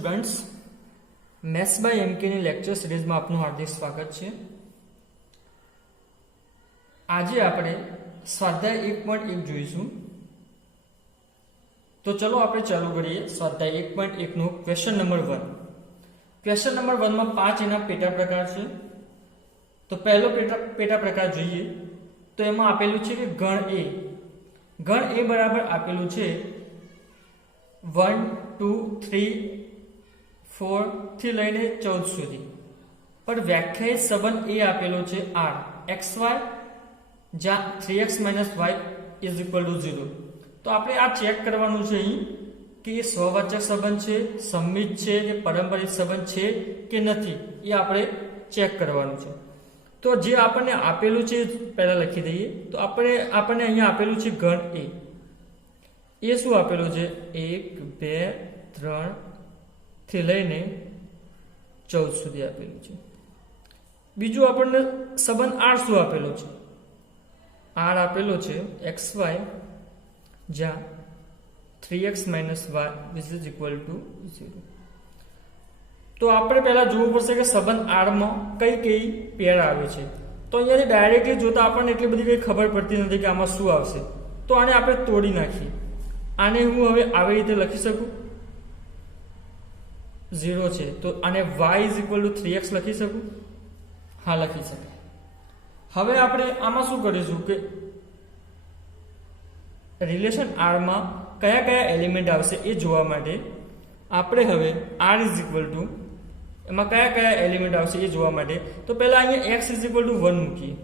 Students, maths by એમકે ની lecture સિરીઝમાં આપનું હાર્દિક સ્વાગત છે। આજે આપણે સ્વાધ્યાય 1.1 જોઈશું। તો ચલો આપણે ચાલુ કરીએ સ્વાધ્યાય 1.1 નો ક્વેશ્ચન નંબર 1। ક્વેશ્ચન નંબર 1 માં 5 એના પેટા પ્રકાર છે। તો પહેલો પેટા પ્રકાર જોઈએ તો એમાં આપેલું છે કે ગણ A બરાબર આપેલું છે 1 2 3 4 થી લઈને 14 સુધી, પર વ્યાખ્યાયિત સંબંધ એ આપેલો છે r xy જ્યાં 3x - y = 0। તો આપણે આ ચેક કરવાનું છે અહીં કે એ સ્વવાચક સંબંધ છે, સંમિત છે કે પારંપરિક સંબંધ છે કે નથી, એ આપણે ચેક કરવાનું છે। તો જે આપણને આપેલું છે પહેલા લખી દઈએ। તો આપણને અહીંયા આપેલું છે ગણ A। એ શું આપેલું છે 1 2 3 થી લઈને 14 સુધી આપેલું છે। બીજું આપણને સંબંધ r શું આપેલો છે, r આપેલો છે xy જ્યાં 3x - y = 0। તો આપણે પહેલા જોવું પડશે કે સંબંધ r માં કઈ પેર આવે છે। તો અહીંયાથી ડાયરેક્ટલી જોતા આપણને એટલી બધી કઈ ખબર પડતી નથી કે આમાં શું આવશે। તો આને આપણે તોડી નાખીએ। આને હું હવે આવી રીતે લખી શકું 0 છે તો આને y = 3x લખી શકું? હા, લખી શકાય। હવે આપણે આમાં શું કરીશું કે રિલેશન r માં કયા એલિમેન્ટ આવશે એ જોવા માટે આપણે હવે r = એમાં કયા એલિમેન્ટ આવશે એ જોવા માટે તો પહેલા અહીંયા x = 1 મૂકીએ,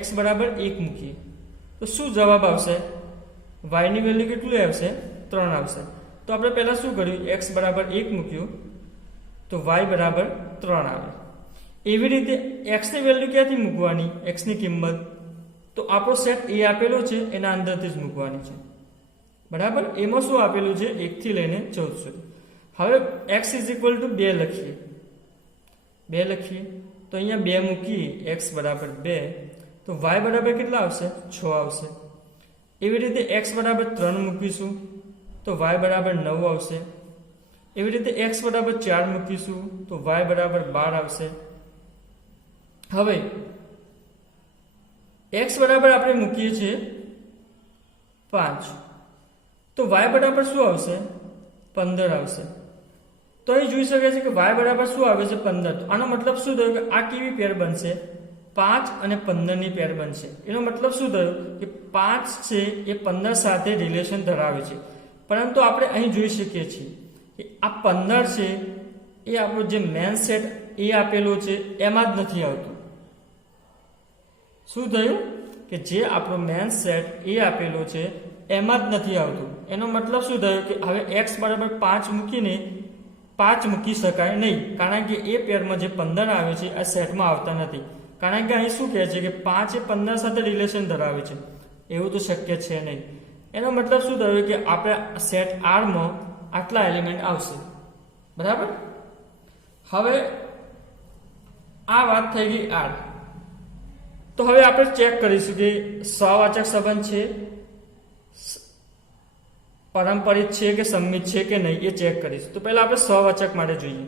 x બરાબર 1 મૂકીએ તો શું જવાબ આવશે? y ની વેલ્યુ કેટલું આવશે? 3 આવશે। તો આપણે પહેલા શું કર્યું, x બરાબર 1 મૂક્યું તો y બરાબર 3 આવે। એવી રીતે x ની વેલ્યુ ક્યાંથી મૂકવાની, x ની કિંમત તો આપણો સેટ a આપેલો છે એના અંદરથી જ મૂકવાની છે, બરાબર। એમાં શું આપેલું છે 1 થી લઈને 14 સુધી। હવે x = 2 લખીએ, તો અહીંયા 2 મૂકીએ, x બરાબર 2 તો y બરાબર કેટલા આવશે? 6 આવશે। એવી રીતે x બરાબર 3 મૂકીશું તો y બરાબર 9 આવશે। એવી રીતે x બરાબર 4 મૂકીશું તો y બરાબર 12 આવશે। હવે x બરાબર આપણે મૂકીએ છીએ 5 તો y બરાબર શું આવશે? 15 આવશે। તો અહીં જોઈ શકાય છે કે y બરાબર શું આવે છે? 15। તો આનો મતલબ શું થયો કે આ કેવી પેર બનશે? 5 અને 15 ની પેર બનશે। એનો મતલબ શું થયો કે 5 છે એ 15 સાથે રિલેશન ધરાવે છે, પરંતુ આપણે અહીં જોઈ શકીએ છીએ કે આ 15 છે એ આપણો જે મેન સેટ એ આપેલો છે એમાં જ નથી આવતું। શું થયું કે જે આપણો મેન સેટ એ આપેલો છે એમાં જ નથી આવતું। એનો મતલબ શું થયો કે હવે x બરાબર 5 મૂકીને 5 મૂકી શકાય નહીં, કારણ કે એ પેરમાં જે 15 આવે છે આ સેટમાં આવતા નથી, કારણ કે અહીં શું કહે છે કે 5 એ 15 સાથે રિલેશન ધરાવે છે, એવું તો શક્ય છે નહીં। એનો મતલબ શું થયો કે આપણે સેટ r માં આટલા એલિમેન્ટ આવશે, બરાબર। હવે આ વાત થઈ ગઈ r। તો હવે આપણે ચેક કરીશું કે સ્વવાચક સંબંધ છે, પારંપરિક છે કે સંમિત છે કે નહીં, એ ચેક કરીશું। તો પહેલા આપણે સ્વવાચક માટે જોઈએ,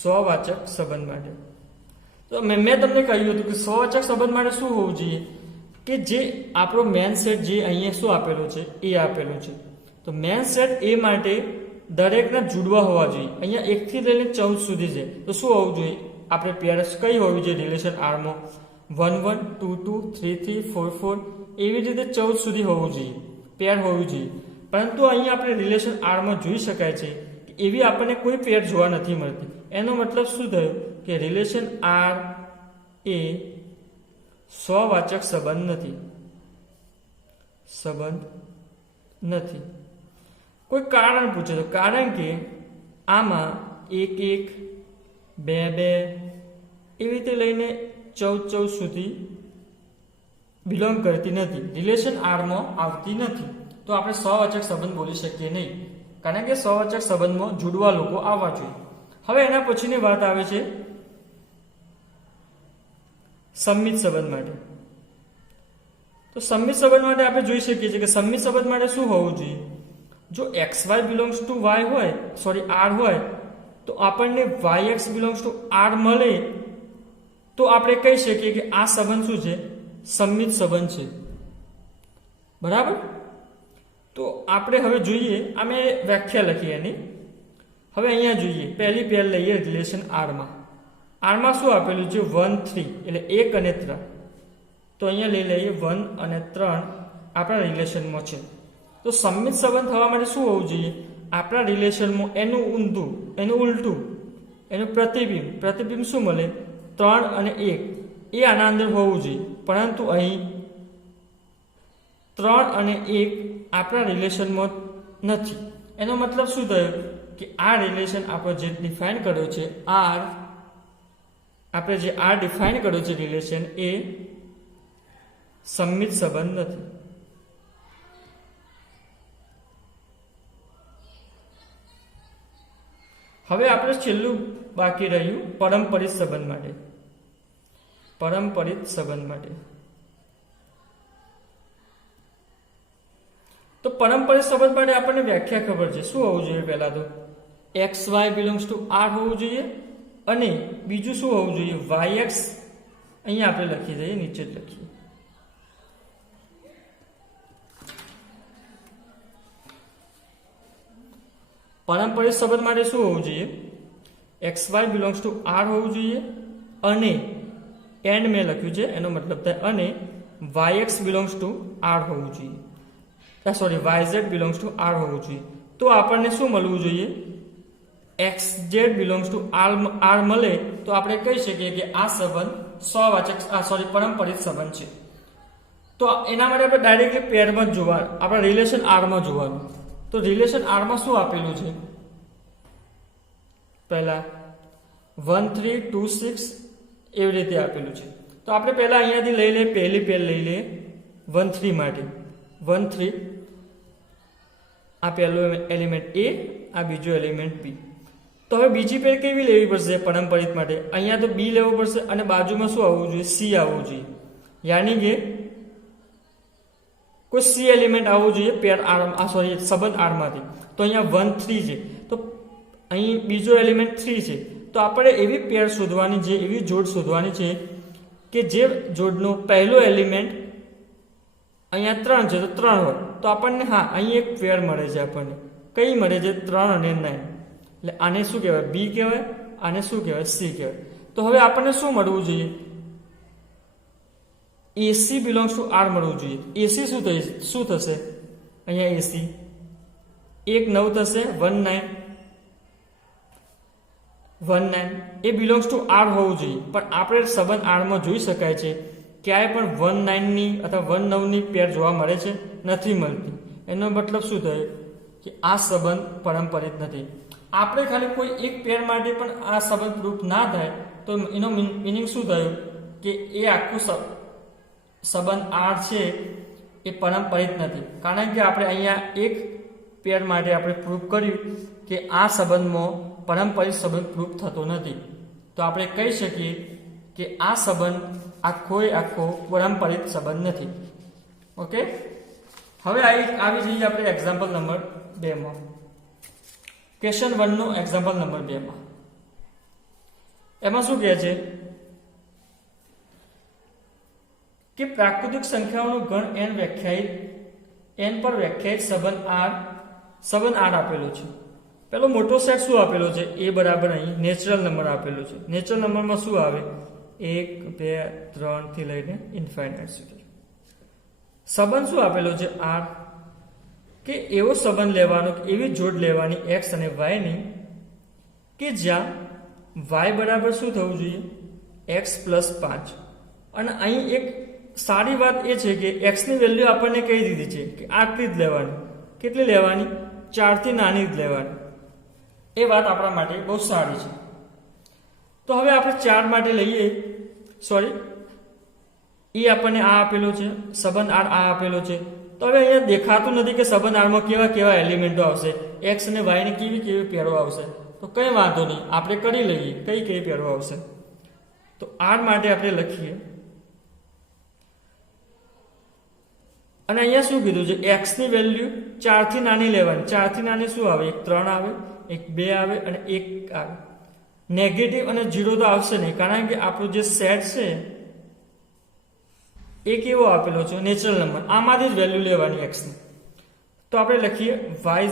સ્વવાચક સંબંધ માટે તો મેં તમને કહ્યું હતું કે સ્વવાચક સંબંધ માટે શું હોવું જોઈએ કે જે આપણો મેન સેટ જે અહીંયા શું આપેલો છે એ આપેલો છે, તો મેન સેટ એ માટે દરેકના જુડવા હોવા જોઈએ। અહીંયા 1 થી લઈને 14 સુધી છે તો શું હોવું જોઈએ? આપણે પેર કઈ હોવી જોઈએ રિલેશન r માં? 1 1 2 2 3 3 4 4 એવી રીતે 14 સુધી હોવું જોઈએ, પેર હોવી જોઈએ। પરંતુ અહીંયા આપણે રિલેશન r માં જોઈ શકાય છે કે એવી આપણને કોઈ પેર જોવા નથી મળતી। એનો મતલબ શું થયો કે રિલેશન r એ સ્વવાચક સંબંધ નથી। કોઈ કારણ પૂછે તો કારણ કે આમાં 1 1 2 2 એવી રીતે લઈને 14 સુધી બિલોંગ કરતી નથી, રિલેશન r માં આવતી નથી। તો આપણે સ્વવાચક સંબંધ બોલી શકીએ નહીં, કારણ કે સ્વવાચક સંબંધમાં જુડવા લોકો આવવા જોઈએ। હવે એના પછીની વાત આવે છે સંમિત સંબંધ માટે। તો સંમિત સંબંધ માટે આપણે જોઈ શકીએ છીએ કે સંમિત સંબંધ માટે શું હોવું જોઈએ? જો x y belongs to y હોય, સોરી આર હોય, તો આપણને y x belongs to R મળે તો આપણે કહી શકીએ કે આ સંબંધ શું છે, સમમિત સંબંધ છે. બરાબર. તો આપણે હવે જોઈએ, અમે વ્યાખ્યા લખીએ એની. હવે અહીંયા જોઈએ, પહેલી પેર લઈએ રિલેશન આરમાં. આરમાં શું આપેલું છે, 1 3 એટલે 1 અને 3. તો અહીંયા લઈ લઈએ 1 અને 3 આપણા રિલેશનમાં છે. તો સમમિત સંબંધ થવા માટે શું હોવું જોઈએ, આપણા રિલેશનમાં એનું ઊંધું, એનું ઉલટું, એનું પ્રતિબિંબ શું મળે, 3 અને 1 એ આના અંદર હોવું જોઈએ. પરંતુ અહીં 3 અને 1 આપણા રિલેશનમાં નથી. એનો મતલબ શું થયો કે આ રિલેશન આપણે જે ડિફાઇન કર્યો છે આર, આપણે જે આર ડિફાઇન કર્યો છે રિલેશન, એ સમમિત સંબંધ નથી. હવે આપણે છેલ્લું બાકી રહ્યું પારંપરિક સંબંધ માટે. પારંપરિક સંબંધ માટે તો પારંપરિક સંબંધ માટે આપણને વ્યાખ્યા ખબર છે. શું હોવું જોઈએ, પહેલા તો x y belongs to R હોવું જોઈએ, અને બીજું શું હોવું જોઈએ, વાય એક્સ. અહીંયા આપણે લખી દઈએ, નીચે જ લખીએ. પારંપરિક સંબંધ માટે શું હોવું જોઈએ, x y belongs to R હોવું જોઈએ, અને એન્ડ મેં લખ્યું છે એનો મતલબ થાય અને Y x belongs to R હોવું જોઈએ, sorry Y Z belongs to R હોવું જોઈએ. તો આપણને શું મળવું જોઈએ, X Z belongs to R મળે તો આપણે કહી શકીએ કે આ સંબંધ સહવાચક પારંપરિક સંબંધ છે. તો એના માટે આપણે ડાયરેક્ટલી પેરમાં જ જોવાનું, આપણા રિલેશન આરમાં જોવાનું. તો રિલેશન આરમાં શું આપેલું છે, પહેલા 1 3 2 6 એવી રીતે આપેલું છે. તો આપણે પહેલા અહીંયાથી લઈ લઈએ, પહેલી પેર લઈ લઈએ 1 3 માટે. 1 3 આ પહેલું એલિમેન્ટ એ, આ બીજું એલિમેન્ટ બી. તો હવે બીજી પેર કેવી લેવી પડશે પારંપરિક માટે, અહીંયા તો બી લેવું પડશે અને બાજુમાં શું આવવું જોઈએ, સી આવવું જોઈએ. યાની કે કોઈ સી એલિમેન્ટ આવવું જોઈએ પેર આર, સંબંધ આરમાંથી. તો અહીંયા 1 3 છે, તો અહીં બીજો એલિમેન્ટ 3 છે. તો આપણે એવી પેર શોધવાની છે, એવી જોડ શોધવાની છે કે જે જોડનો પહેલો એલિમેન્ટ અહીંયા 3 છે તો 3 હોય. તો આપણને અહીં એક પેર મળે છે. આપણને કઈ મળે છે, 3 અને 9. એટલે આને શું કહેવાય, બી કહેવાય, આને શું કહેવાય, સી કહેવાય. તો હવે આપણને શું મળવું જોઈએ, એસી બિલોંગ્સ ટુ આર મળવું જોઈએ. એસી શું થશે, અહીંયા એસી 1 9 થશે, 1 9 એ બિલોંગ્સ ટુ આર હોવું જોઈએ. પણ આપણે સંબંધ આરમાં જોઈ શકાય છે ક્યાંય પણ 1 9 ની અથવા 1 9 ની પેર જોવા મળે છે, નથી મળતી. એનો મતલબ શું થયો કે આ સંબંધ પારંપરિક નથી. આપણે ખાલી કોઈ એક પેર માટે પણ આ સંબંધ પ્રૂફ ના થાય તો એનો મિનિંગ શું થયું કે એ આખું સંબંધ આર છે એ પારંપરિક નથી. કારણ કે આપણે અહીંયા એક પેર માટે આપણે પ્રૂફ કર્યું કે આ સંબંધમાં પારંપરિક સંબંધ પ્રૂફ થતો નથી. તો આપણે કહી શકીએ કે આ સંબંધ આખો પારંપરિક સંબંધ નથી. ઓકે, હવે આવી જઈએ આપણે એક્ઝામ્પલ નંબર 2 માં. ક્વેશ્ચન 1 નો એક્ઝામ્પલ નંબર 2 માં એમાં શું કહે છે કે પ્રાકૃતિક સંખ્યાઓનો ગણ n પર વ્યાખ્યાયિત સંબંધ આર આપેલો છે. પેલો મોટો સેટ શું આપેલો છે, એ બરાબર અહીં નેચરલ નંબર આપેલો છે. નેચરલ નંબરમાં શું આવે, 1 2 3 થી લઈને ઇન્ફાઇનાઇટ સુધી. સંબંધ શું આપેલો છે, આર, કે એવો સંબંધ લેવાનો, એવી જોડ લેવાની એક્સ અને વાય ની કે જ્યાં વાય બરાબર શું થવું જોઈએ, x + 5. અને અહીં એક સારી વાત એ છે કે x ની વેલ્યુ આપણને કહી દીધી છે કે આટલી જ લેવાની. કેટલી લેવાની, 4 થી નાની જ લેવાની. એ વાત આપણા માટે બહુ સારી છે. તો હવે આપણે 4 માટે લઈએ, એ આપણને આ આપેલો છે, સંબંધ આર આ આપેલો છે. તો હવે અહીંયા દેખાતું નથી કે સંબંધ આરમાં કેવા એલિમેન્ટો આવશે, x અને y ની કેવી પેરો આવશે. તો કંઈ વાંધો નહીં, આપણે કરી લઈએ કઈ પેરો આવશે. તો આર માટે આપણે લખીએ અને અહીંયા શું કીધું છે, x ની વેલ્યુ 4 થી નાની લેવાની. 4 થી નાની શું આવે? એક 3 આવે, એક 2 આવે અને 1 આવે. નેગેટિવ અને 0 તો આવશે નહીં, કારણ કે આપણો જે સેટ છે એ કેવો આપેલો છે? Natural number. આમાંથી જ વેલ્યુ લેવાની x ની. તો આપણે લખીએ y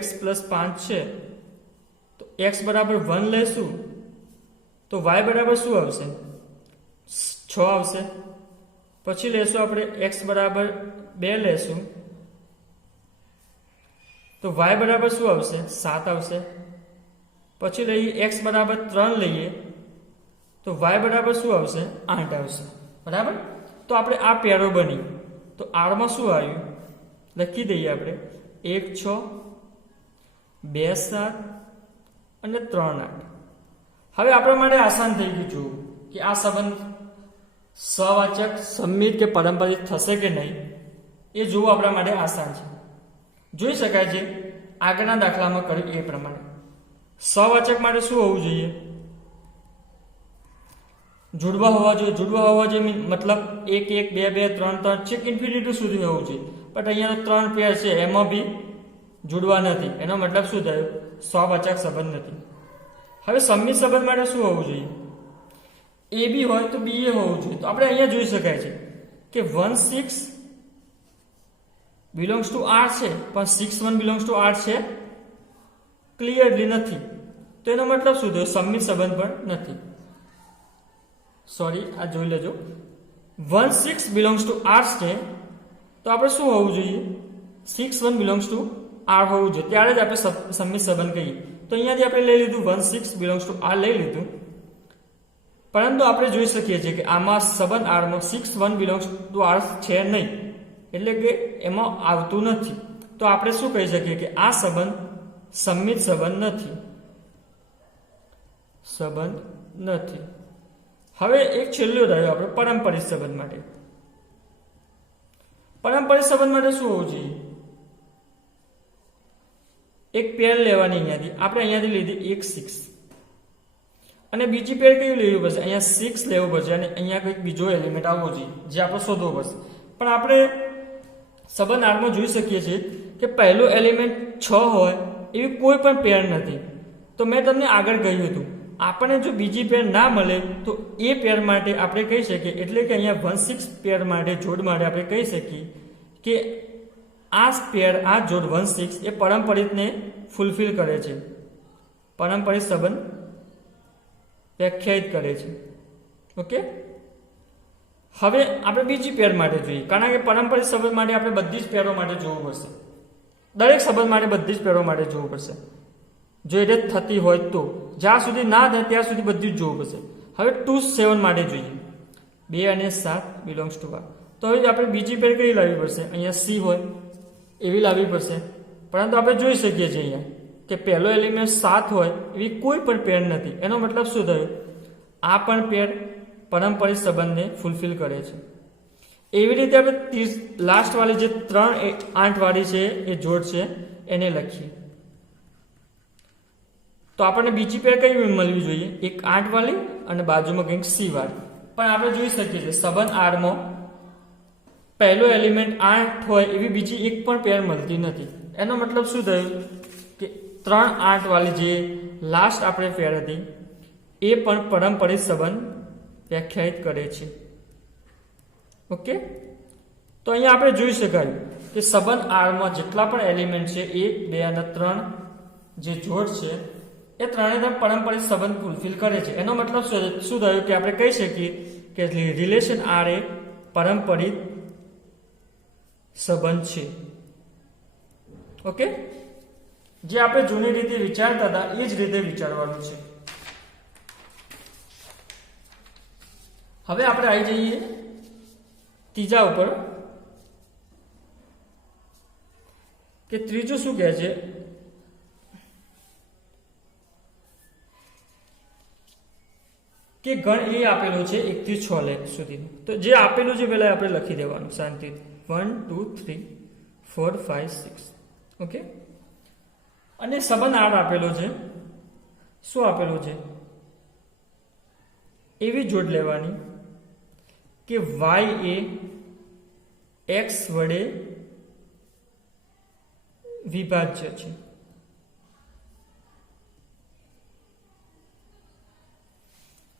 x + 5 છે, તો x બરાબર 1 લેશું તો y બરાબર શું આવશે? 6 આવશે. પછી લેશું આપણે x બરાબર 2 લેશું તો y બરાબર શું આવશે? 7 આવશે. પછી લઈએ x બરાબર 3 લઈએ તો y બરાબર શું આવશે? 8 આવશે. બરાબર. તો આપણે આ પેરો બની. તો r માં શું આવ્યું? લખી દઈએ આપણે 1 6 2 7 અને 3 8. હવે આપણા માટે આસાન થઈ ગયું જોવું કે આ સંબંધ સવાચક, સંમિત કે પારંપરિક થશે કે નહીં એ જોવું આપણા માટે આસાન છે. જોઈ શકાય છે આગળના દાખલામાં કર્યું એ પ્રમાણે. સવાચક માટે શું હોવું જોઈએ? જોડવા હોવા જોઈએ. જોડવા હોવા જોઈએ મતલબ 1 1 2 2 3 3 છેક ઇન્ફિનિટી સુધી હોવું જોઈએ. બટ અહીંયા તો 3 પેર છે, એમાં બી જોડવા નથી. એનો મતલબ શું થયો? સવાચક સંબંધ નથી. હવે સંમિત સંબંધ માટે શું હોવું જોઈએ? એ બી હોય તો બી એ હોવું જોઈએ. તો આપણે અહીંયા જોઈ શકાય છે કે 1 6 બિલોંગ્સ ટુ R છે, પણ 6 1 બિલોંગ્સ ટુ R છે ક્લિયરલી નથી. તો એનો મતલબ શું થયો? સંમિત સંબંધ પણ નથી. સોરી, આ જોઈ લેજો. 1 6 બિલોંગ્સ ટુ R છે તો આપણે શું હોવું જોઈએ? 6 1 બિલોંગ્સ ટુ R હોવું જોઈએ. ત્યારે જ આપણે સંમિત સંબંધ કહીએ. તો અહીંયાથી આપણે લઈ લીધું 1 6 બિલોંગ્સ ટુ R લઈ લીધું. પરંતુ આપણે જોઈ શકીએ છીએ કે આમાં સંબંધ R માં 6 1 બિલોંગ્સ ટુ R છે નહીં, એટલે કે એમાં આવતું નથી. તો આપણે શું કહી શકીએ કે આ સંબંધ સંમિત સંબંધ નથી. સંબંધ નથી. હવે એક છેલ્લો રહ્યો આપણે પારંપરિક સંબંધ માટે. પારંપરિક સંબંધ માટે શું હોવું જોઈએ? એક પેર લેવાની અહીંયાથી. આપણે અહીંયાથી લીધી 1 6 અને બીજી પેર કયું લેવું પડશે? અહીંયા 6 લેવું પડશે અને અહીંયા કંઈક બીજો એલિમેન્ટ આવવો જોઈએ જે આપણે શોધવો પડશે. પણ આપણે સંબંધ આરમાં જોઈ શકીએ છીએ કે પહેલો એલિમેન્ટ 6 હોય એવી કોઈ પણ પેર નથી. તો મેં તમને આગળ કહ્યું હતું આપણને જો બીજી પેર ના મળે તો એ પેર માટે આપણે કહી શકીએ, એટલે કે અહીંયા 1 6 પેર માટે જોડ માટે આપણે કહી શકીએ કે આ પેર, આ જોડ 1 6 એ પારંપરિકને ફૂલફિલ કરે છે, પારંપરિક સંબંધ વ્યાખ્યાયિત કરે છે. ઓકે. હવે આપણે બીજી પેર માટે જોઈએ, કારણ કે પારંપરિક સંબંધ માટે આપણે બધી જ પેરો માટે જોવું પડશે. દરેક સંબંધ માટે બધી જ પેરો માટે જોવું પડશે. જો એ થતી હોય તો, જ્યાં સુધી ના થાય ત્યાં સુધી બધું જ જોવું પડશે. હવે 2 7 માટે જોઈએ. 2 અને 7 બિલોંગ્સ ટુ R. તો હવે આપણે બીજી પેર કઈ લાવવી પડશે? અહીંયા C હોય એવી લાવવી પડશે. પરંતુ આપણે જોઈ શકીએ છીએ અહીંયા કે પહેલો એલિમેન્ટ 7 હોય એવી કોઈ પણ પેર નથી. એનો મતલબ શું થયો? આ પણ પેર પારંપરિક સંબંધને ફૂલફિલ કરે છે. એવી રીતે આપણે લાસ્ટ વાળી જે 3 8 વાળી છે એ જોડ છે એને લખીએ. તો આપણને બીજી પેર કઈ મળવી જોઈએ? એક 8 વાળી અને બાજુમાં કંઈક C વાળી. પણ આપણે જોઈ શકીએ છીએ સંબંધ R માં પહેલો એલિમેન્ટ 8 હોય એવી બીજી એક પણ પેર મળતી નથી. એનો મતલબ શું થયું કે 3 8 વાળી જે લાસ્ટ આપણે પેર હતી એ પણ પારંપરિક સંબંધ વ્યાખ્યાયિત કરે છે. ઓકે. તો અહીંયા આપણે જોઈ શકાય કે સંબંધ R માં જેટલા પણ એલિમેન્ટ છે 1 2 અને 3 જે જોડ છે એ ત્રણેય પારંપરિક સંબંધ ફૂલફિલ કરે છે. એનો મતલબ શું થયું કે આપણે કહી શકીએ કે રિલેશન R એ પારંપરિક સંબંધ છે. ઓકે. જે આપણે જૂની રીતે વિચારતા હતા એ જ રીતે વિચારવાનું છે. હવે આપણે આવી જઈએ ત્રીજા ઉપર કે ત્રીજું શું કહે છે કે ગણ એ આપેલો છે 1 થી 6 લેખ સુધીનું. તો જે આપેલું છે પહેલા આપણે લખી દેવાનું શાંતિથી. 1 2 3 4 5 6. ઓકે. અને સંબંધ R આપેલો છે. શું આપેલું છે? એવી જોડ લેવાની કે y એ x વડે વિભાજ્ય છે.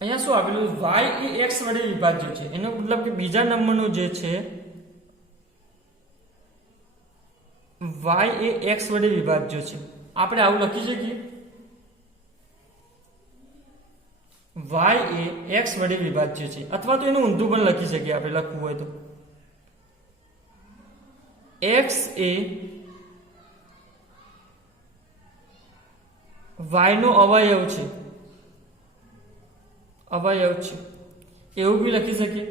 અહીંયા શું આપેલું? y એ x વડે વિભાજ્ય છે. એનો મતલબ કે બીજા નંબરનું જે છે y એ x વડે વિભાજ્ય છે. આપણે આવું લખી શકીએ, y એ x વડે વિભાજ્ય છે. અથવા તો એનું ઊંધું પણ લખી શકીએ આપણે લખવું હોય તો. x એ y નો અવયવ છે, એવું બી લખી શકીએ,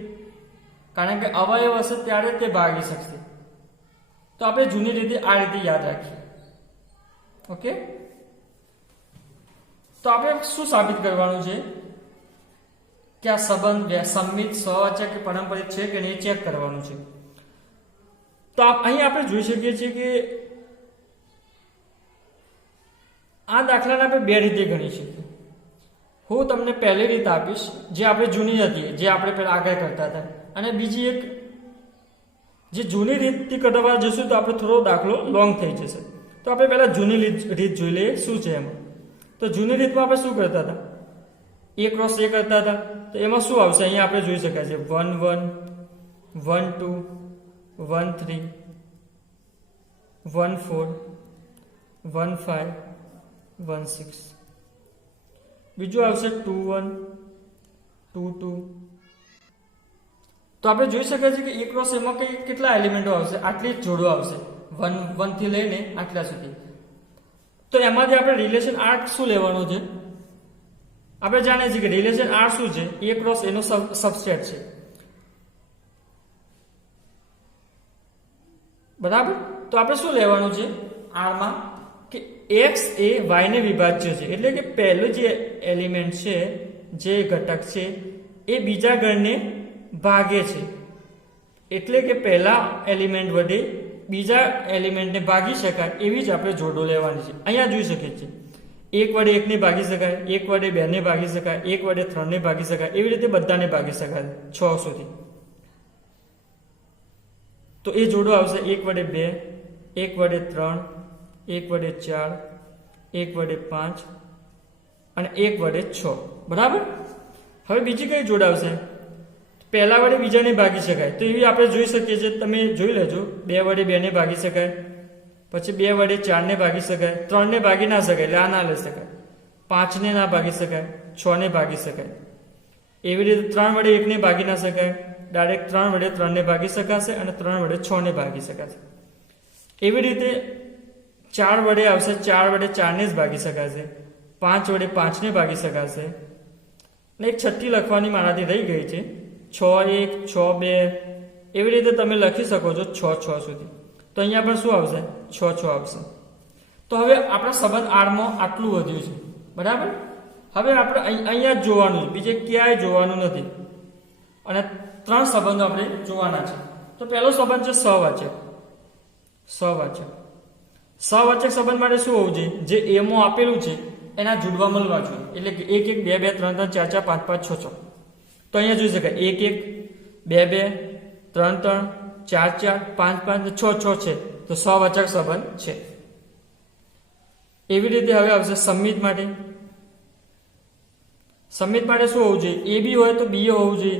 કારણ કે અવયવ હશે ત્યારે તે ભાગી શકશે. તો આપણે જૂની રીતે આ રીતે યાદ રાખીએ. ઓકે, તો આપણે શું સાબિત કરવાનું છે કે આ સંબંધ સંમિત, સહવાચક કે પારંપરિક છે કે નહીં ચેક કરવાનું છે. તો અહીં આપણે જોઈ શકીએ છીએ કે આ દાખલાને આપણે બે રીતે ગણી શકીએ. હું તમને પહેલી રીત આપીશ જે આપણે જૂની હતી, જે આપણે પહેલા આગળ કરતા હતા, અને બીજી એક જે જૂની રીતથી કરવા જશું તો આપણે થોડો દાખલો લોંગ થઈ જશે. તો આપણે પહેલા જૂની રીત જોઈ લઈએ શું છે એમાં. તો જૂની રીતમાં આપણે શું કરતા હતા? a ક્રોસ a કરતા હતા. તો એમાં શું આવશે? અહીંયા આપણે જોઈ શકાય છે 1 1 1 2 1 3 1 4 1 5 1 6. બીજું આવશે 2 1 2 2. તો આપણે જોઈ શકાય છે કે a ક્રોસ એમાં કેટલા એલિમેન્ટો આવશે? આટલી જ જોડો આવશે, 1 1 થી લઈને આટલા સુધી. તો એમાંથી આપણે રિલેશન r શું લેવાનું છે? આપણે જાણીએ છીએ કે રિલેશન r શું છે? a ક્રોસ એનો સબસેટ છે, બરાબર. તો આપણે શું લેવાનું છે r માં? કે x એ y ને વિભાજ્ય છે, એટલે કે પહેલું જે એલિમેન્ટ છે, જે ઘટક છે, એ બીજા ગણને ભાગે છે. એટલે કે પહેલા એલિમેન્ટ વડે બીજા એલિમેન્ટને ભાગી શકાય એવી જ આપણે જોડો લેવાની છે. અહીંયા જોઈ શકીએ છીએ 1 વડે 1 ને ભાગી શકાય, 1 વડે 2 ને ભાગી શકાય, 1 વડે 3 ને ભાગી શકાય, એવી રીતે બધાને ભાગી શકાય 6 સુધી. તો એ જોડો આવશે 1 વડે 2, 1 વડે 3, 1 વડે 4, 1 વડે 5 અને 1 વડે 6, બરાબર. હવે બીજી કઈ જોડ આવશે? પહેલા વડે બીજાને ભાગી શકાય, તો એવી આપણે જોઈ શકીએ છીએ, તમે જોઈ લેજો. 2 વડે 2 ને ભાગી શકાય, પછી 2 વડે 4 ને ભાગી શકાય, 3 ને ભાગી ના શકાય એટલે આ ના લઈ શકાય, 5 ને ના ભાગી શકાય, 6 ને ભાગી શકાય. એવી રીતે 3 વડે 1 ને ભાગી ના શકાય, ડાયરેક્ટ 3 વડે 3 ને ભાગી શકાશે અને 3 વડે 6 ને ભાગી શકાશે. એવી રીતે 4 વડે આવશે, 4 વડે 4 ને જ ભાગી શકાશે, 5 વડે 5 ને ભાગી શકાશે. અને એક છઠ્ઠી લખવાની મારાથી રહી ગઈ છે, 6 1 6 2. એવી રીતે તમે લખી શકો છો 6 6 સુધી. તો અહીંયા પણ શું આવશે? 6 6 આવશે. તો હવે આપણા સંબંધ r માં આટલું વધ્યું છે, બરાબર. હવે આપણે અહીંયા જ જોવાનું છે, બીજે ક્યાંય જોવાનું નથી. અને 3 સંબંધો આપણે જોવાના છે. તો પહેલો સંબંધ છે સહવાચક. સહવાચક સંબંધ માટે શું હોવું જોઈએ? જે a માં આપેલું છે એના જુડવા મળવા જોઈએ. એટલે કે 1 1 2 2 3 3 4 4 5 5 6 6. તો અહીંયા જોઈ શકાય 1 1 2 2 3 3 4 4 5 5 6 6 છે. તો સહવાચક સંબંધ છે. એવી રીતે હવે આવશે સંમિત માટે. સંમિત માટે શું હોવું જોઈએ? a બી હોય તો b હોવું જોઈએ.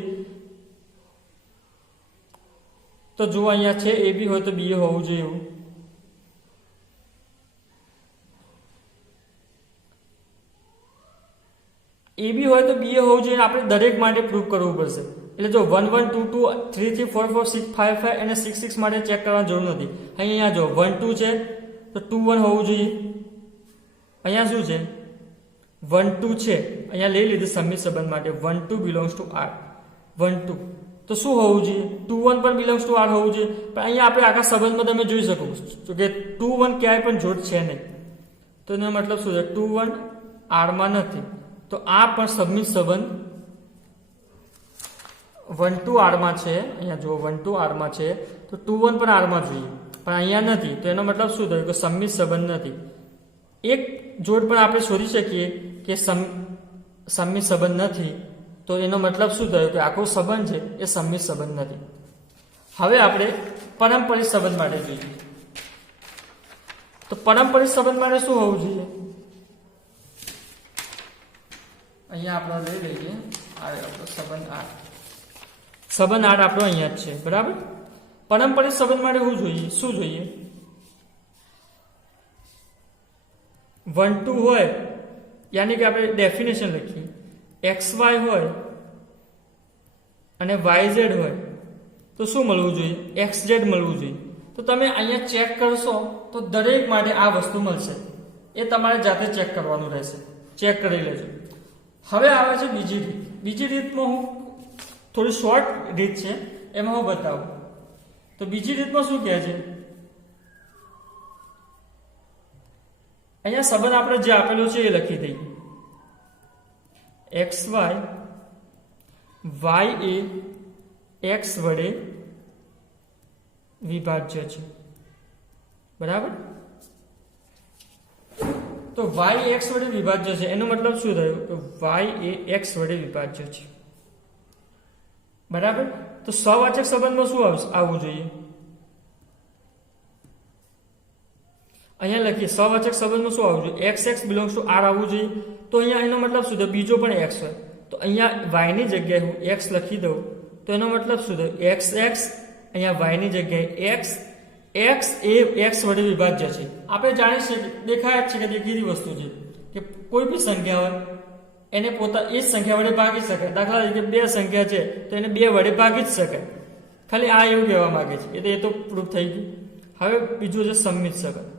તો જો અહીંયા છે a બી હોય તો b હોવું જોઈએ. એવું a બી હોય તો b હોવું જોઈએ. આપણે દરેક માટે પ્રૂફ કરવું પડશે. એટલે જો 1 1 2 2 3 3 4 4 6 5 5 અને 6 6 માટે ચેક કરવાની જરૂર નથી. અહીંયા જો 1 2 છે તો 2 1 હોવું જોઈએ. અહીંયા શું છે? 1 2 છે. અહીંયા લઈ લીધું સંમિત સંબંધ માટે 1 2 બિલોંગ્સ ટુ r. 1 2 તો શું હોવું જોઈએ? 2 1 પણ બિલોંગ્સ ટુ r હોવું જોઈએ. પણ અહીંયા આપણે આખા સંબંધમાં તમે જોઈ શકો છો કે 2 1 ક્યાંય પણ જોડ છે નહીં. તો એનો મતલબ શું છે? 2 1 r માં નથી. તો આ પણ સંમિત સંબંધ 1 2 r માં છે. અહીંયા જો 1 2 r માં છે તો 2 1 પણ r માં જોઈએ, પણ અહીંયા નથી. તો એનો મતલબ શું થયું? કે સંમિત સંબંધ નથી. એક જોડ પણ આપણે શોધી શકીએ કે સંમિત સંબંધ નથી. તો એનો મતલબ શું થયો? કે આખો સંબંધ છે એ સંમિત સંબંધ નથી. હવે આપણે પારંપરિક સંબંધ માટે જોઈએ. તો પારંપરિક સંબંધ માટે શું હોવું જોઈએ? અહીંયા આપણે લઈ લઈએ આપણો સંબંધ આર. સંબંધ આર આપણો અહીંયા જ છે, બરાબર. પારંપરિક સંબંધ માટે શું જોઈએ? 1 2 હોય, યાની કે આપણે ડેફિનેશન લખીએ, XY હોય અને YZ હોય તો શું મળવું જોઈએ? XZ મળવું જોઈએ. તો તમે અહીંયા ચેક કરશો તો દરેક માટે આ વસ્તુ મળશે. એ તમારે જાતે ચેક કરવાનું રહેશે. ચેક કરી લેજો. હવે આવે છે બીજી રીત. બીજી રીતમાં હું થોડી શોર્ટ રીત છે, એમાં હું બતાવું. તો બીજી રીતમાં શું કહે છે? અહીંયા સંબંધ આપણે જે આપેલો છે એ લખી દઈએ. XY y એ x વડે વિભાજ્ય છે, બરાબર. તો y x વડે વિભાજ્ય છે એનો મતલબ શું થયો? કે y એ x વડે વિભાજ્ય છે, બરાબર. તો સહવાચક સંબંધમાં શું આવવું જોઈએ? અહીંયા લખીએ સહવાચક સંબંધમાં શું આવવું જોઈએ? x x belongs to r આવવું જોઈએ. તો અહીંયા એનો મતલબ શું થયો? બીજો પણ x હોય તો અહીંયા y ની જગ્યાએ હું x લખી દઉં તો એનો મતલબ શું થયો? x x, અહીંયા y ની જગ્યાએ x x એ x વડે વિભાજ્ય છે. આપણે જાણીએ છીએ, દેખાય જ છે કે દેખીતી વસ્તુ છે કે કોઈ બી સંખ્યા હોય એને પોતા એ જ સંખ્યા વડે ભાગી શકાય. દાખલા તરીકે 2 સંખ્યા છે તો એને 2 વડે ભાગી જ શકાય. ખાલી આ એવું કહેવા માંગે છે. એ તો પ્રૂફ થઈ ગયું. હવે બીજું છે સંમિત સંબંધ.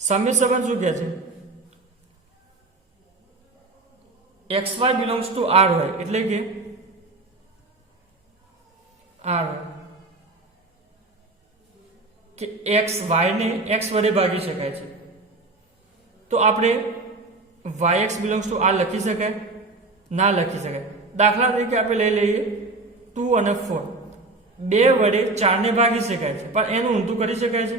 સંમિત સંબંધ શું કહે છે? XY બિલોંગ્સ ટુ R હોય એટલે કે R કે x y ને x વડે ભાગી શકાય છે. તો આપણે yx બિલોંગ્સ ટુ r લખી શકાય? ના લખી શકાય. દાખલા તરીકે આપણે લઈ લઈએ 2 અને 4. 2 વડે 4 ને ભાગી શકાય છે, પણ એનું ઊંધું કરી શકાય છે?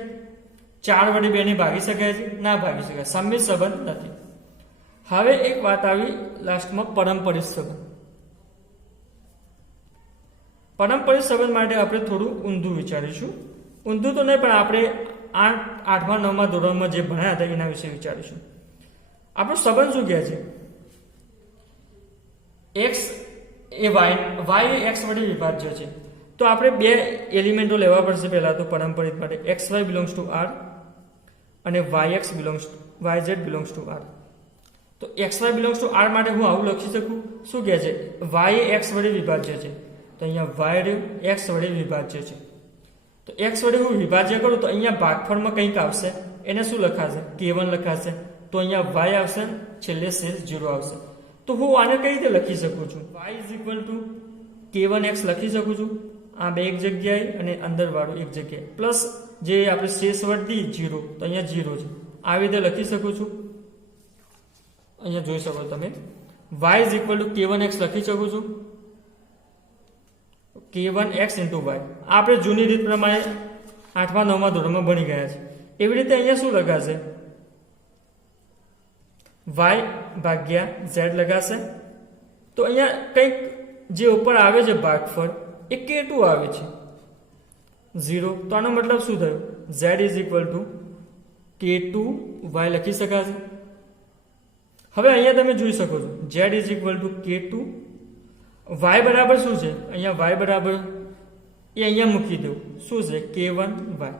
4 વડે 2 ને ભાગી શકાય છે? ના ભાગી શકાય. સંમિત સંબંધ નથી. હવે એક વાત આવી લાસ્ટમાં, પારંપરિક સંબંધ. પારંપરિક સંબંધ માટે આપણે થોડું ઊંધું વિચારીશું. ઊંધું તો નહીં, પણ આપણે 8મા 9મા ધોરણમાં જે ભણ્યા હતા એના વિશે વિચારીશું. આપણો સંબંધ શું કહે છે? x એ y એ x વડે વિભાજ્ય છે. તો આપણે 2 એલિમેન્ટો લેવા પડશે પહેલા તો પારંપરિક માટે. xy બિલોંગ્સ ટુ r અને yz બિલોંગ્સ ટુ r. તો xy બિલોંગ્સ ટુ r માટે હું આવું લખી શકું? શું કહે છે? y એ x વડે વિભાજ્ય છે તો અહીંયા y x વડે વિભાજ્ય છે. તો x વડે હું વિભાજ્ય કરું તો અહીંયા ભાગફળમાં કંઈક આવશે, એને શું લખાશે? k1 લખાશે. તો અહીંયા y આવશે, છેલ્લે શેષ 0 આવશે. તો હું આને કઈ રીતે લખી શકું છું? y k1x લખી શકું છું, આ બે એક જગ્યાએ અને અંદર વાળું એક જગ્યાએ, પ્લસ જે આપણે શેષ વર્તી 0, તો અહીંયા 0 છે. આવી રીતે લખી શકું છું. અહીંયા જોઈ શકો તમે y k1x લખી શકું છું. k1x into y આપણે જૂની રીત પ્રમાણે 8મા 9મા ધોરણમાં ભણી ગયા છે. એવી રીતે અહીંયા શું લખાશે? y ભાગ્યા z લગાશે. તો અહીંયા કંઈક જે ઉપર આવે છે ભાગફળ એ k2 આવે છે 0. તો આનો મતલબ શું થયો? z k2y લખી શકાશે. હવે અહીંયા તમે જોઈ શકો છો z k2, y બરાબર શું છે? અહીંયા y બરાબર એ અહીંયા મૂકી દઉં. શું છે? k1y.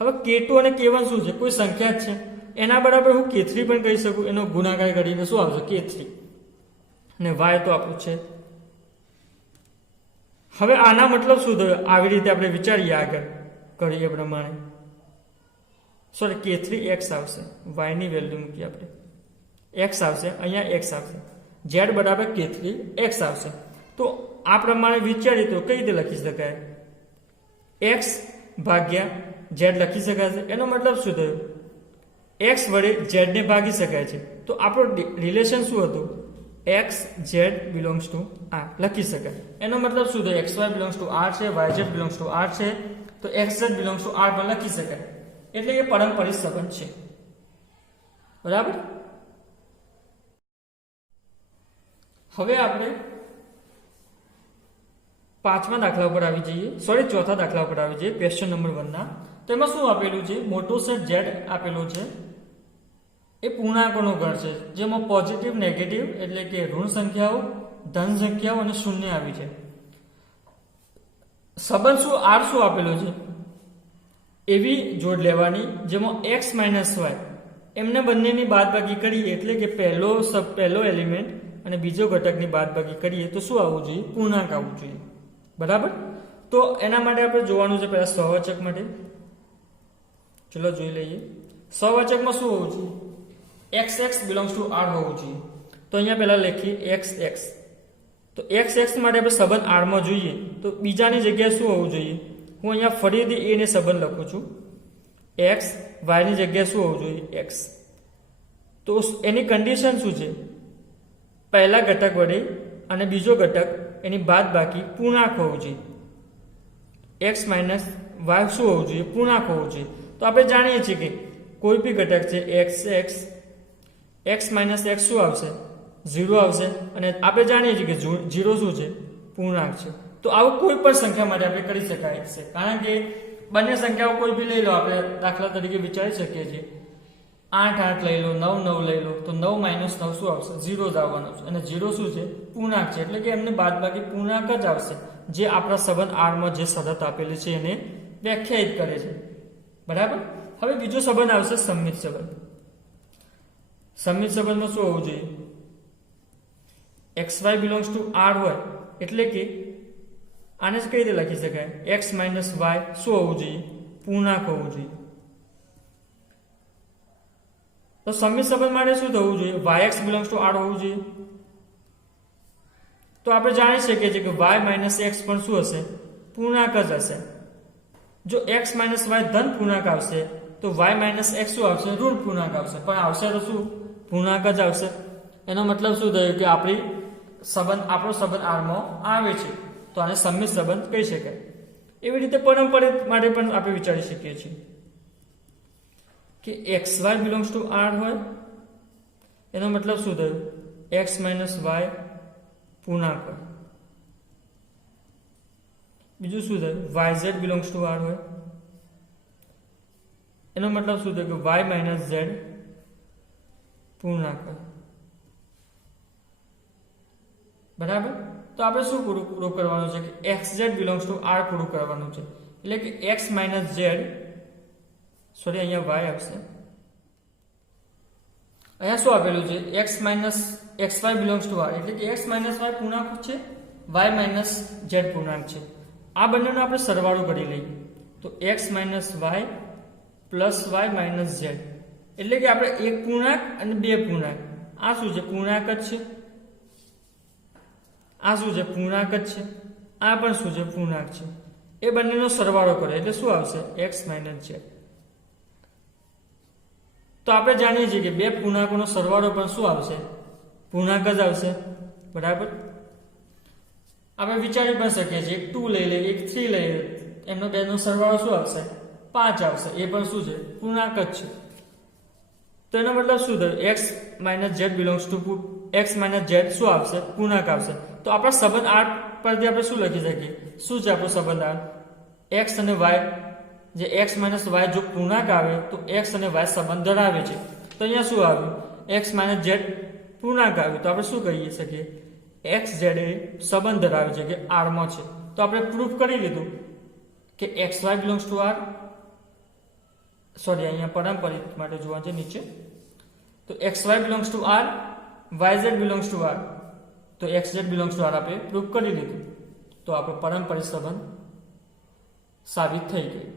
હવે k2 અને k1 શું છે? કોઈ સંખ્યા જ છે. એના બરાબર હું k3 પણ કહી શકું. એનો ગુણાકાર કરીને શું આવશે? k3. અને y તો આપણું છે. હવે આના મતલબ શું થયો? આવી રીતે આપણે વિચારીએ, આગળ કરીએ પ્રમાણે. સોરી, k3x આવશે. y ની વેલ્યુ મૂકીએ આપણે. x આવશે, અહીંયા x આવશે. z બરાબર k3x આવશે. તો આ પ્રમાણે વિચારીએ તો કઈ રીતે લખી શકાય? x ભાગ્યા z લખી શકાશે. એનો મતલબ શું થયો? x વડે z ને ભાગી શકાય છે. તો આપણો રિલેશન શું હતું? x z belongs to r લખી શકાય. એનો મતલબ શું થયો? xy બિલોંગ્સ ટુ r છે, yz બિલોંગ્સ ટુ r છે, તો xz બિલોંગ્સ ટુ r પણ લખી શકાય. એટલે એ પારંપરિક સંબંધ છે, બરાબર. હવે આપણે પાંચમા દાખલા ઉપર આવી જઈએ, સોરી ચોથા દાખલા ઉપર આવી જઈએ, ક્વેશ્ચન નંબર 1 ના. તો એમાં શું આપેલું છે? મોટો સેટ Z આપેલો છે, એ પૂર્ણાંકોનો ગણ છે, જેમાં પોઝિટિવ, નેગેટિવ એટલે કે ઋણ સંખ્યાઓ, ધન સંખ્યાઓ અને શૂન્ય આવી છે. સંબંધ શું R શું આપેલો છે? એવી જોડ લેવાની જેમાં x માઇનસ y એમને બંનેની બાદબાકી કરીએ એટલે કે પહેલો એલિમેન્ટ અને બીજો ઘટકની બાદબાકી કરીએ તો શું આવવું જોઈએ? પૂર્ણાંક આવવું જોઈએ. બરાબર. તો એના માટે આપણે જોવાનું છે પહેલા સહવાચક માટે. ચલો જોઈ લઈએ. સહવાચકમાં શું હોવું જોઈએ? xx બિલોંગ્સ ટુ R હોવું જોઈએ. તો અહીંયા પહેલા લખીએ xx. તો xx માટે આપણે સંબંધ R માં જોઈએ તો બીજાની જગ્યાએ શું હોવું જોઈએ? હું અહીંયા ફરીથી a ને સંબંધ લખું છું. x y ની જગ્યાએ શું હોવું જોઈએ? x. તો એની કન્ડિશન શું છે? પહેલા ઘટક વડે અને બીજો ઘટક એની બાદબાકી પૂર્ણાંક હોવું જોઈએ. x માઇનસ y શું હોવું જોઈએ? પૂર્ણાંક હોવું જોઈએ. તો આપણે જાણીએ છીએ કે કોઈ બી ઘટક છે x માઇનસ x શું આવશે? 0 આવશે. અને આપણે જાણીએ છીએ કે 0 શું છે? પૂર્ણાંક છે. તો આવું કોઈ પણ સંખ્યા માટે આપણે કરી શકાય છે, કારણ કે બંને સંખ્યાઓ કોઈ બી લઈ લો, આપણે દાખલા તરીકે વિચારી શકીએ છીએ 8 8 લઈ લો, 9 9 લઈ લો, તો 9 માઇનસ 9 શું આવશે? 0 જ આવવાનું છે. અને 0 શું છે? પૂર્ણાંક છે, એટલે કે એમને બાદબાકી પૂર્ણાંક જ આવશે, જે આપણા સંબંધ R માં જે શરત આપેલી છે એને વ્યાખ્યાયિત કરે છે. બરાબર. હવે બીજો સંબંધ આવશે સંમિત સંબંધ. સંમિત સંબંધમાં શું હોવું જોઈએ? xy બિલોંગ્સ ટુ R હોય એટલે કે આને કઈ રીતે લખી શકાય? x માઇનસ y શું હોવું જોઈએ? પૂર્ણાંક હોવું જોઈએ. તો સંમિત સંબંધ માટે શું થવું જોઈએ? yx બિલોંગ્સ ટુ R હોવું જોઈએ. તો આપણે જાણી શકીએ છીએ કે y માઇનસ x પણ શું હશે? પૂર્ણાંક જ હશે. જો x માઇનસ y ધન પૂર્ણાંક આવશે તો y માઇનસ x શું આવશે? ઋણ પૂર્ણાંક આવશે. પણ આવશે તો શું? પૂર્ણાંક જ આવશે. એનો મતલબ શું થયો કે આપણો સંબંધ R માં આવે છે, તો આને સંમિત સંબંધ કહી શકાય. એવી રીતે પરંપરિત માટે પણ આપણે વિચારી શકીએ છીએ કે xy બિલોંગ્સ ટુ R હોય, એનો મતલબ શું થયું? x માઇનસ y પૂર્ણાંક હોય. બીજું શું થયું? yz બિલોંગ્સ ટુ R હોય, એનો મતલબ શું થયું? કે y માઇનસ z પૂર્ણાંક હોય. બરાબર. તો આપણે શું પૂરું કરવાનું છે કે xz બિલોંગ્સ ટુ R પૂરું કરવાનું છે, એટલે કે x માઇનસ z, સોરી અહીંયા y આવશે. અહીંયા શું આપેલું છે? x minus xy belongs to R એટલે કે x માઇનસ y પૂર્ણાંક છે, y માઇનસ z પૂર્ણાંક છે. આ બંનેનો આપણે સરવાળો કરી લઈએ તો x minus y plus y minus z, એટલે કે આપણે એક પૂર્ણાંક અને બે પૂર્ણાંક. આ શું છે? પૂર્ણાંક જ છે. આ શું છે? પૂર્ણાંક જ છે. આ પણ શું છે? પૂર્ણાંક છે. એ બંનેનો સરવાળો કરો એટલે શું આવશે? x minus z. તો આપણે જાણીએ છીએ કે બે પૂર્ણાંકોનો સરવાળો પણ શું આવશે? પૂર્ણાંક જ આવશે. બરાબર. આપણે વિચારી પણ શકીએ છીએ, એક 2 લઈ લઈએ, એક 3 લઈ લઈએ, એમનો બેનો સરવાળો શું આવશે? 5 આવશે. એ પણ શું છે? પૂર્ણાંક જ છે. તો એનો મતલબ શું થયું? x minus z belongs to x minus z શું આવશે? પૂર્ણાંક આવશે. તો આપણા સંબંધ R પરથી આપણે શું લખી શકીએ? શું છે આપણો સંબંધ R? x અને y, જે x માઇનસ y જો પૂર્ણાંક આવે તો x અને y સંબંધ ધરાવે છે. તો અહીંયા શું આવ્યું? x માઇનસ z પૂર્ણાંક આવ્યું. તો આપણે શું કહી શકીએ? x z એ સંબંધ ધરાવે છે કે R માં છે. તો આપણે પ્રૂફ કરી લીધું કે xy belongs to R, sorry અહીંયા પરંપરિત માટે જોવા છે નીચે, તો xy belongs to R, yz belongs to R, તો xz બિલોંગ્સ ટુ R આપણે પ્રૂફ કરી લીધું. તો આપણો પરંપરિત સંબંધ સાબિત થઈ ગયો.